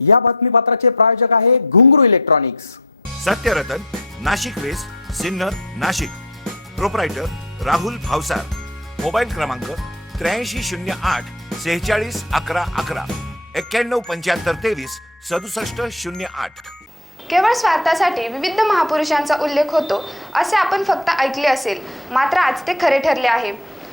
या बातमीपत्राचे प्रायोजक आहे Ghungroo electronics. Satyaratan Nashik west Sinnar Nashik. Proprietor Rahul Bhavsar. Mobile क्रमांक त्र्याऐंशी शून्य आठ सेहेचाळीस अकरा अकरा. एक्क्याण्णव पंच्याहत्तर तेवीस सदुसष्ट शून्य आठ. केवळ स्वार्थासाठी विविध महापुरुषांचा उल्लेख होतो असे आपण फक्त ऐकले असेल. मात्र आज ते खरे ठरले आहे.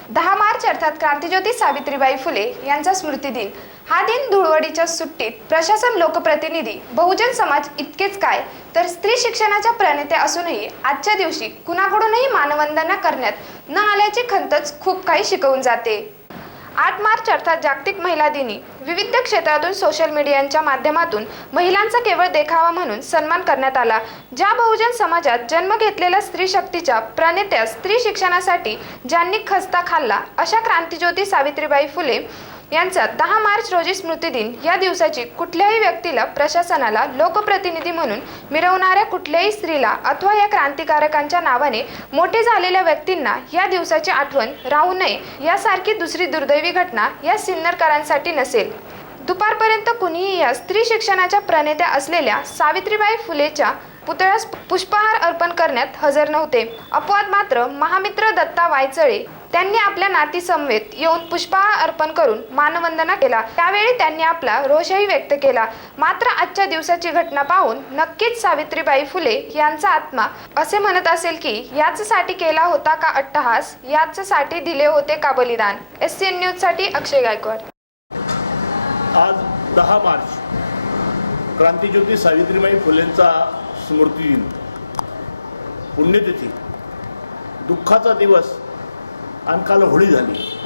दहा मार्च अर्थात क्रांतीज्योती सावित्रीबाई फुले यांचा स्मृतिदिन हा दिन धुळवडीच्या सुट्टीत प्रशासन लोकप्रतिनिधी बहुजन समाज इतकेच काय तर स्त्री शिक्षणाच्या प्रणेते असूनही आजच्या दिवशी कुणाकडूनही मानवंदना करण्यात न आल्याची खंतच खूप काही शिकवून जाते. आठ मार्च अर्थात जागतिक महिला दिनी. विविध क्षेत्रातून सोशल मीडियाच्या माध्यमातून महिलांचा केवळ देखावा म्हणून सन्मान करण्यात आला. ज्या बहुजन समाजात जन्म घेतलेल्या स्त्री शक्तीच्या प्रणेत्या स्त्री शिक्षणासाठी ज्यांनी खस्ता खाल्ला अशा क्रांतीज्योती सावित्रीबाई फुले यांचा दहा मार्च रोजी स्मृतिदिन या दिवसाची कुठल्याही व्यक्तीला प्रशासनाला लोकप्रतिनिधी म्हणून मिरवणाऱ्या कुठल्याही स्त्रीला अथवा या क्रांतिकारकांच्या नावाने मोठे झालेल्या व्यक्तींना या दिवसाची आठवण राहू नये यासारखी दुसरी दुर्दैवी घटना या सिन्नरकरांसाठी नसेल. दुपारपर्यंत कुणीही या स्त्री शिक्षणाच्या प्रणेत्या असलेल्या सावित्रीबाई फुलेच्या पुतळ्यास पुष्पहार अर्पण करण्यात हजर नव्हते. अपवाद मात्र महामित्र दत्ता वायचळे त्यांनी आपल्या नातीसमवेत येऊन पुष्पहार अर्पण करून मानवंदना केला. त्यावेळी त्यांनी आपला रोषही व्यक्त केला. मात्र आजच्या दिवसाची घटना पाहून नक्कीच सावित्रीबाई फुले यांचा आत्मा असे म्हणत असेल की याचसाठी केला होता का अट्टहास? याचसाठी दिले होते का बलिदान? एस सी एन न्यूजसाठी अक्षय गायकवाड. आज दहा मार्च. क्रांतीज्योती सावित्रीबाई फुलेंचा स्मृतिदिन. पुण्यतिथी. दुःखाचा दिवस. आणि काल होळी झाली.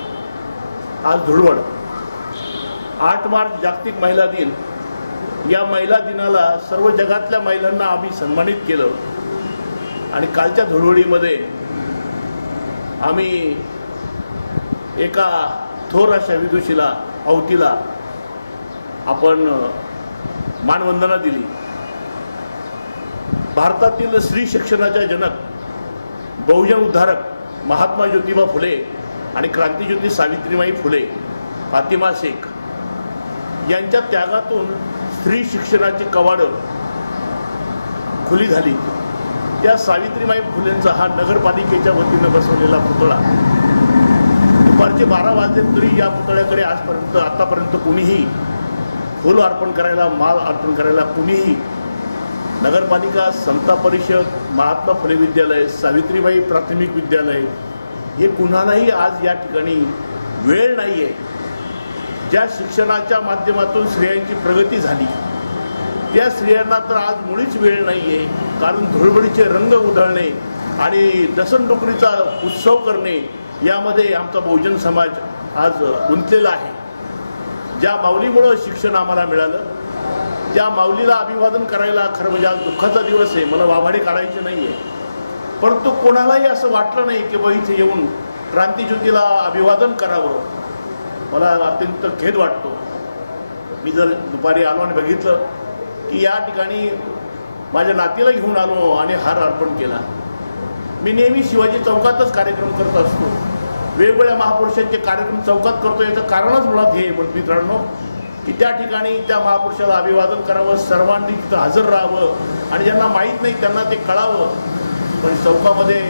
आज धुळवड. आठ मार्च जागतिक महिला दिन. या महिला दिनाला सर्व जगातल्या महिलांना आम्ही सन्मानित केलं. आणि कालच्या धुळवडीमध्ये आम्ही एका थोर अशा विदुषीला अवतीला आपण मानवंदना दिली. भारतातील स्त्री शिक्षणाच्या जनक बहुजन उद्धारक महात्मा ज्योतिबा फुले आणि क्रांतीज्योती सावित्रीबाई फुले फातिमा शेख यांच्या त्यागातून स्त्री शिक्षणाची कवाडं खुली झाली. त्या सावित्रीबाई फुलेंचा हा नगरपालिकेच्या वतीनं बसवलेला पुतळा. दुपारचे बारा वाजले तरी या पुतळ्याकडे आजपर्यंत आतापर्यंत कोणीही फुल अर्पण करायला माल अर्पण करायला कुणीही नगरपालिका समता परिषद महात्मा फुले विद्यालय सावित्रीबाई प्राथमिक विद्यालय हे कुणालाही आज या ठिकाणी वेळ नाही आहे ज्या शिक्षणाच्या माध्यमातून स्त्रियांची प्रगती झाली त्या स्त्रियांना तर आज मुळीच वेळ नाही आहे कारण धुळबडीचे रंग उधळणे आणि दसनडोकरीचा उत्सव करणे यामध्ये आमचा बहुजन समाज आज गुंतलेला आहे. ज्या माऊलीमुळं शिक्षण आम्हाला मिळालं त्या माऊलीला अभिवादन करायला खरं म्हणजे आज दुःखाचा दिवस आहे मला वाभाडे काढायचे नाही आहे परंतु कोणालाही असं वाटलं नाही की बा इथे येऊन क्रांतीज्योतीला अभिवादन करावं. मला अत्यंत खेद वाटतो. मी जर दुपारी आलो आणि बघितलं की या ठिकाणी माझ्या नातीला घेऊन आलो आणि हार अर्पण केला. मी नेहमी शिवाजी चौकातच कार्यक्रम करत असतो. वेगवेगळ्या महापुरुषांचे कार्यक्रम चौकात करतो याचं कारणच मुळात हे मित्रांनो की त्या ठिकाणी त्या महापुरुषाला अभिवादन करावं सर्वांनी तिथं हजर राहावं आणि ज्यांना माहीत नाही त्यांना ते कळावं. पण चौकामध्ये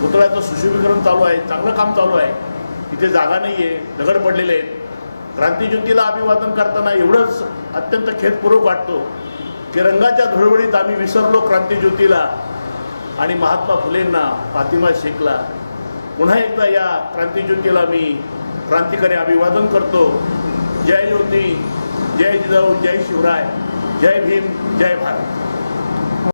पुतळ्याचं सुशोभीकरण चालू आहे चांगलं काम चालू आहे. तिथे जागा नाही आहे दगड पडलेले आहेत. क्रांतीज्योतीला अभिवादन करताना एवढंच अत्यंत खेदपूर्वक वाटतो की रंगाच्या धुळवळीत आम्ही विसरलो क्रांतीज्योतीला आणि महात्मा फुलेंना फातिमा शेखला. पुन्हा एकदा या क्रांतीज्योतीला मी क्रांतिकारी अभिवादन करतो. जय ज्योती जय जिजाऊ जय शिवराय जय भीम जय भारत.